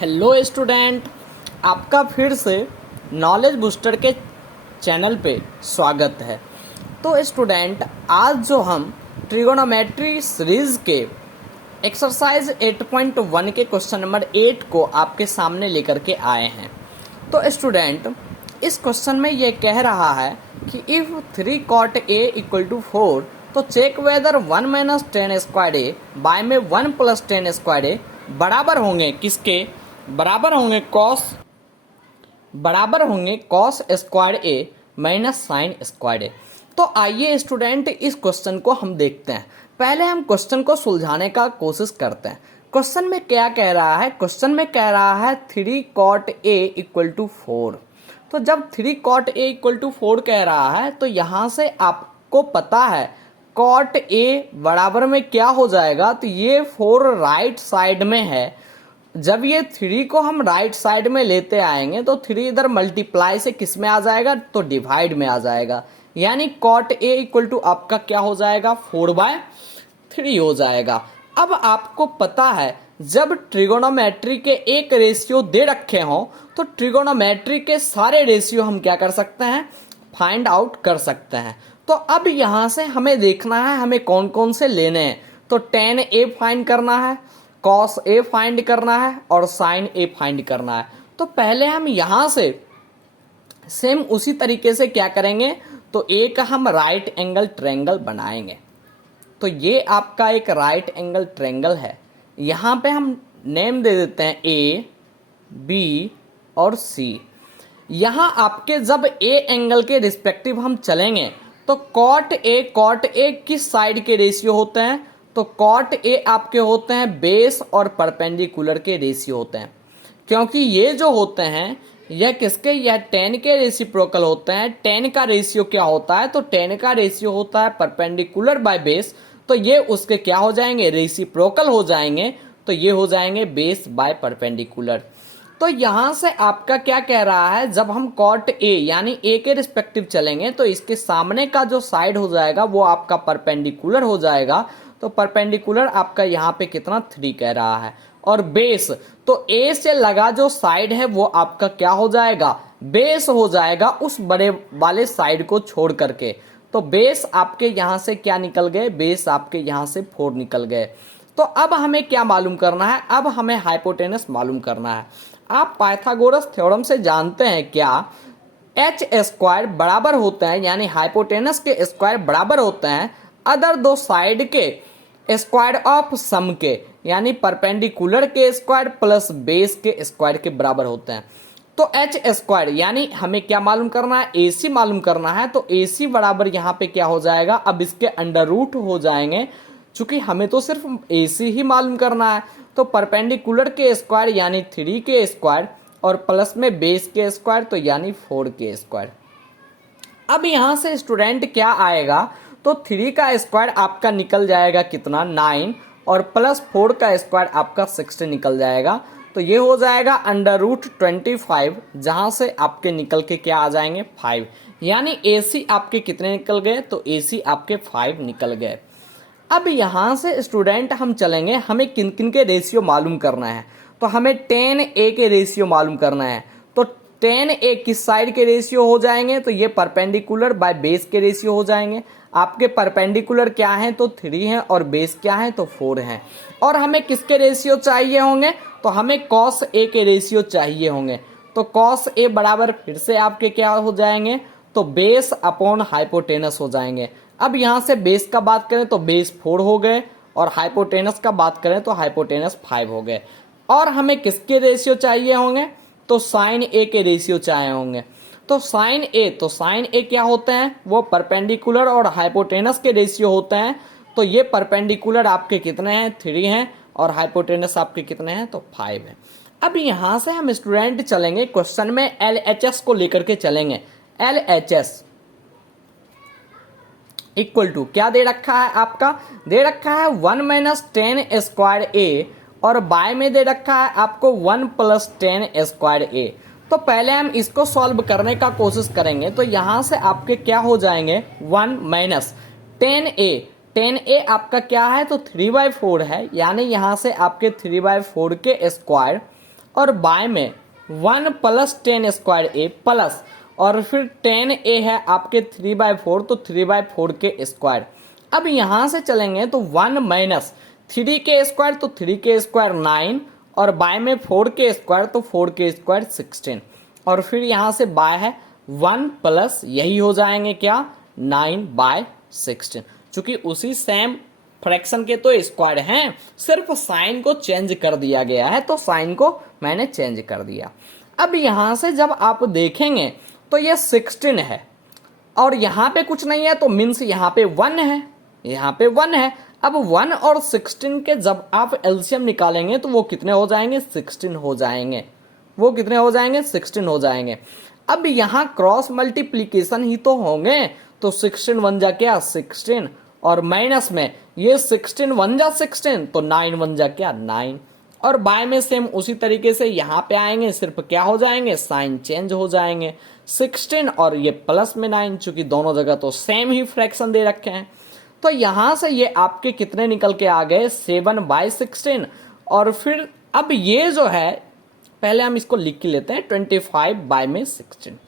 Hello student, आपका फिर से नॉलेज बूस्टर के चैनल पे स्वागत है। तो स्टूडेंट, आज जो हम ट्रिगोनोमेट्री सीरीज के एक्सरसाइज 8.1 के क्वेश्चन नंबर 8 को आपके सामने लेकर के आए हैं। तो स्टूडेंट, इस क्वेश्चन में ये कह रहा है कि इफ़ 3 cot a = 4 तो चेक वेदर 1 - 10 स्क्वायर ए बाय में 1 + 10 स्क्वायर ए बराबर होंगे किसके? बराबर होंगे कॉस स्क्वायर ए माइनस साइन स्क्वायर ए। तो आइए स्टूडेंट, इस क्वेश्चन को हम देखते हैं। पहले हम क्वेश्चन को सुलझाने का कोशिश करते हैं। क्वेश्चन में क्या कह रहा है? क्वेश्चन में कह रहा है 3 cot a = 4। तो जब 3 cot a = 4 कह रहा है तो यहाँ से आपको पता है cot a बराबर में क्या हो जाएगा। तो ये 4 राइट साइड में है। जब ये 3 को हम राइट साइड में लेते आएंगे तो 3 इधर मल्टीप्लाई से किस में आ जाएगा? तो डिवाइड में आ जाएगा। यानी cot a = आपका क्या हो जाएगा? 4/3 हो जाएगा। अब आपको पता है जब ट्रिगोनोमेट्री के एक रेशियो दे रखे हों तो ट्रिगोनोमेट्री के सारे रेशियो हम क्या कर सकते हैं? फाइंड आउट कर सकते हैं। तो अब यहां से हमें देखना है हमें कौन कौन से लेने हैं। तो tan a फाइंड करना है, cos a फाइंड करना है और sin a फाइंड करना है। तो पहले हम यहां से सेम उसी तरीके से क्या करेंगे? तो एक हम राइट एंगल ट्रायंगल बनाएंगे। तो ये आपका एक राइट एंगल ट्रायंगल है। यहाँ पे हम नेम दे देते हैं ए, बी और सी। यहाँ आपके जब ए एंगल के रिस्पेक्टिव हम चलेंगे तो cot a किस साइड के रेशियो होते हैं? तो cot a आपके होते हैं बेस और परपेंडिकुलर के रेशियो होते हैं। क्योंकि ये जो होते हैं यह किसके? यह tan के रेसिप्रोकल होते हैं। tan का रेशियो क्या होता है? तो tan का रेशियो होता है परपेंडिकुलर बाय बेस। तो ये उसके क्या हो जाएंगे? रेसिप्रोकल हो जाएंगे। तो ये हो जाएंगे बेस बाय परपेंडिकुलर। तो यहां से आपका क्या कह रहा है? जब हम cot a यानी a के रिस्पेक्टिव चलेंगे तो इसके सामने का जो साइड हो जाएगा वो आपका परपेंडिकुलर हो जाएगा। तो परपेंडिकुलर आपका यहाँ पे कितना? 3 कह रहा है। और बेस, तो a से लगा जो साइड है वो आपका क्या हो जाएगा? बेस हो जाएगा उस बड़े वाले साइड को छोड़ करके। तो बेस आपके यहाँ से क्या निकल गए? बेस आपके यहाँ से 4 निकल गए। तो अब हमें क्या मालूम करना है? अब हमें हाइपोटेनस मालूम करना है। आप पाइथागोरस थ्योरम से जानते हैं क्या? एच स्क्वायर बराबर होते हैं यानी हाइपोटेनस के स्क्वायर बराबर होते हैं अदर दो साइड के स्क्वायर ऑफ सम के, यानी परपेंडिकुलर के स्क्वायर प्लस बेस के स्क्वायर के बराबर होते हैं। तो एच स्क्वायर यानी हमें क्या मालूम करना है? AC मालूम करना है। तो AC बराबर यहाँ पे क्या हो जाएगा? अब इसके अंडर रूट हो जाएंगे। चूंकि हमें तो सिर्फ AC ही मालूम करना है तो परपेंडिकुलर के स्क्वायर यानी 3 के स्क्वायर और प्लस में बेस के स्क्वायर तो यानी 4 के स्क्वायर। अब यहां से स्टूडेंट क्या आएगा? तो 3 का स्क्वायर आपका निकल जाएगा कितना? 9 और प्लस 4 का स्क्वायर आपका 60 निकल जाएगा। तो ये हो जाएगा √25, जहां से आपके निकल के क्या आ जाएंगे? 5। यानी AC आपके कितने निकल गए? तो AC आपके 5 निकल गए। अब यहां से स्टूडेंट हम चलेंगे, हमें किन किन के रेशियो मालूम करना है। तो हमें tan a के रेशियो मालूम करना है। तो tan a किस साइड के रेशियो हो जाएंगे? तो ये परपेंडिकुलर बाय बेस के रेशियो हो जाएंगे। आपके परपेंडिकुलर क्या है? तो 3 है और बेस क्या है? तो 4 है। और हमें किसके रेशियो चाहिए होंगे? तो हमें cos a के रेशियो चाहिए होंगे। तो cos a बराबर फिर से आपके क्या हो जाएंगे? तो बेस अपॉन हाइपोटेनस हो जाएंगे। अब यहां से बेस का बात करें तो बेस 4 हो गए और हाइपोटेनस का बात करें तो हाइपोटेनस 5 हो गए। और हमें किसके रेशियो चाहिए होंगे? तो साइन a के रेशियो चाहिए होंगे। तो साइन a क्या होते हैं? वो परपेंडिकुलर और हाइपोटेनस के रेशियो होते हैं। तो ये परपेंडिकुलर आपके कितने हैं? 3 हैं और हाइपोटेनस आपके कितने हैं? तो 5 है। अब यहां से हम स्टूडेंट चलेंगे क्वेश्चन में LHS को लेकर के चलेंगे। LHS इक्वल टू क्या दे रखा है? आपका दे रखा है 1 - 10 स्क्वायर a और बाय में दे रखा है आपको 1 + 10 स्क्वायर a। तो पहले हम इसको सॉल्व करने का कोशिश करेंगे। तो यहां से आपके क्या हो जाएंगे? 1 - 10a। 10a आपका क्या है? तो 3/4 है। यानी यहां से आपके 3/4 के स्क्वायर और बाय में 1 प्लस 10 स्क्वायर ए प्लस और फिर 10 ए है आपके 3/4 तो 3/4 के स्क्वायर। अब यहां से चलेंगे तो 1 माइनस 3 के स्क्वायर तो 3 के स्क्वायर 9 और बाय में 4 के स्क्वायर तो 4 के स्क्वायर 16 और फिर यहां से बाय है 1 प्लस यही हो जाएंगे क्या 9/16। चूंकि उसी सेम फ्रैक्शन के तो स्क्वायर हैं, सिर्फ साइन को चेंज कर दिया गया है, तो साइन को मैंने चेंज कर दिया। अब यहां से जब आप देखेंगे तो ये 16 है और यहां पे कुछ नहीं है तो मीन्स यहां पे 1 है, यहां पे 1 है। अब 1 और 16 के जब आप एलसीएम निकालेंगे तो वो कितने हो जाएंगे 16 हो जाएंगे, वो कितने हो जाएंगे 16 हो जाएंगे। अब यहां क्रॉस मल्टीप्लीकेशन ही तो होंगे तो 16 1 जा क्या 16 और माइनस में ये 16 1 जा 16 तो 9 1 जा क्या 9 और बाय में सेम उसी तरीके से यहां पे आएंगे, सिर्फ क्या हो जाएंगे साइन चेंज हो जाएंगे 16 और ये प्लस में 9, चूंकि दोनों जगह तो सेम ही फ्रैक्शन दे रखे हैं। तो यहां से ये आपके कितने निकल के आ गए 7/16 और फिर अब ये जो है पहले हम इसको लिख लेते हैं 25/16।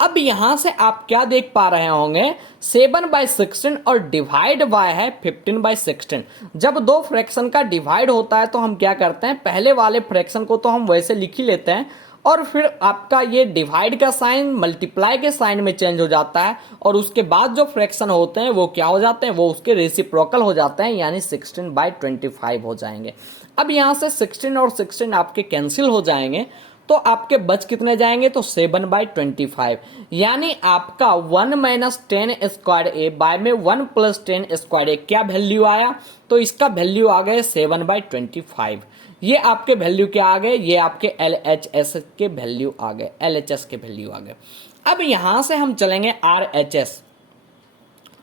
अब यहां से आप क्या देख पा रहे होंगे 7/16 और डिवाइड बाय है 15/16। जब दो फ्रैक्शन का डिवाइड होता है तो हम क्या करते हैं पहले वाले फ्रैक्शन को तो हम वैसे लिख ही लेते हैं और फिर आपका ये डिवाइड का साइन मल्टीप्लाई के साइन में चेंज हो जाता है और उसके बाद जो फ्रैक्शन होते हैं वो क्या हो जाते हैं वो उसके रेसिप्रोकल हो जाते हैं, यानी 16/25 हो जाएंगे। अब यहां से 16 और 16 आपके कैंसिल हो जाएंगे तो आपके बच कितने जाएंगे तो 7/25, यानी आपका 1 माइनस 10 स्क्वायर ए बाय में 1 प्लस 10 स्क्वायर ए क्या वैल्यू आया तो इसका वैल्यू आ गए 7/25। ये आपके वैल्यू क्या आ गए, ये आपके LHS के वैल्यू आ गए, LHS के वैल्यू आ गए। अब यहां से हम चलेंगे RHS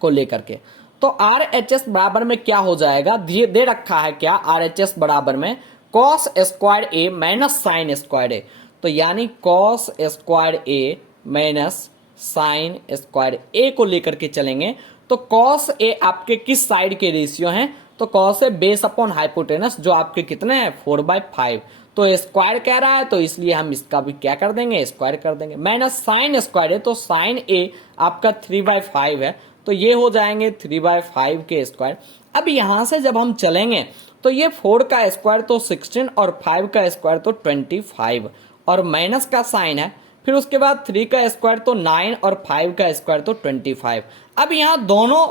को लेकर के, तो RHS बराबर में क्या हो जाएगा दे रखा है क्या RHS बराबर में कॉस स्क्वायर ए माइनस साइन स्क्वायर ए, तो यानी कॉस स्क्वायर ए माइनस साइन स्क्वायर ए को लेकर के चलेंगे तो कॉस ए आपके किस साइड के रेशियो हैं तो cos A base upon hypotenuse जो आपके कितने हैं 4/5, तो स्क्वायर कह रहा है तो इसलिए हम इसका भी क्या कर देंगे स्क्वायर कर देंगे, माइनस साइन स्क्वायर है तो साइन ए आपका 3/5 है तो ये हो जाएंगे 3/5 के स्क्वायर। अब यहां से जब हम चलेंगे तो ये 4 का स्क्वायर तो 16 और 5 का स्क्वायर तो 25 और माइनस का साइन है, फिर उसके बाद 3 का स्क्वायर तो 9 और 5 का स्क्वायर तो 25। अब यहाँ दोनों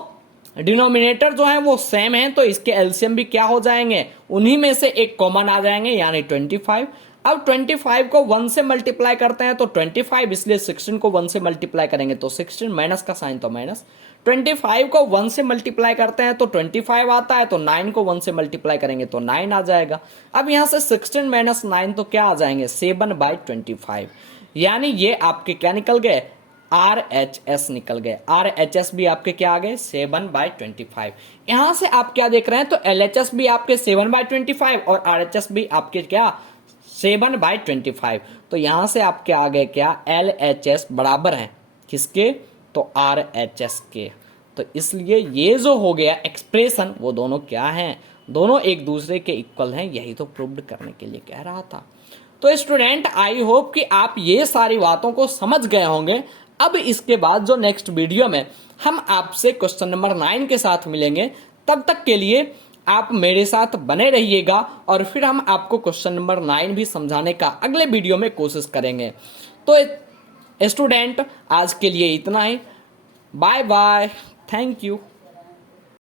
डिनोमिनेटर जो है वो सेम है तो इसके एलसीएम भी क्या हो जाएंगे उन्हीं में से एक कॉमन आ जाएंगे यानी 25। अब 25 को 1 से मल्टीप्लाई करते हैं तो 25, इसलिए 16 को 1 से मल्टीप्लाई करेंगे तो 16 माइनस का साइन तो माइनस, 25 को 1 से मल्टीप्लाई करते हैं तो 25 आता है तो 9 को 1 से मल्टीप्लाई करेंगे तो 9 आ जाएगा। अब यहां से 16 माइनस 9 तो क्या आ जाएंगे 7/25, यानी ये आपके क्या निकल गए RHS निकल गए। RHS भी आपके क्या आ गए 7/25। यहां से आप क्या देख रहे हैं तो LHS भी आपके 7/25 और RHS भी आपके क्या 7/25, तो यहां से आपके आ गए क्या LHS बराबर है किसके तो RHS के, तो इसलिए ये जो हो गया एक्सप्रेशन वो दोनों क्या हैं दोनों एक दूसरे के इक्वल हैं, यही तो प्रूव्ड करने के लिए कह रहा था। तो स्टूडेंट आई होप कि आप ये सारी बातों को समझ गए होंगे। अब इसके बाद जो नेक्स्ट वीडियो में हम आपसे क्वेश्चन नंबर 9 के साथ मिलेंगे, तब तक के लिए आप मेरे साथ बने रहिएगा और फिर हम आपको क्वेश्चन नंबर 9 भी समझाने का अगले वीडियो में कोशिश करेंगे। तो स्टूडेंट आज के लिए इतना ही, बाय बाय, थैंक यू।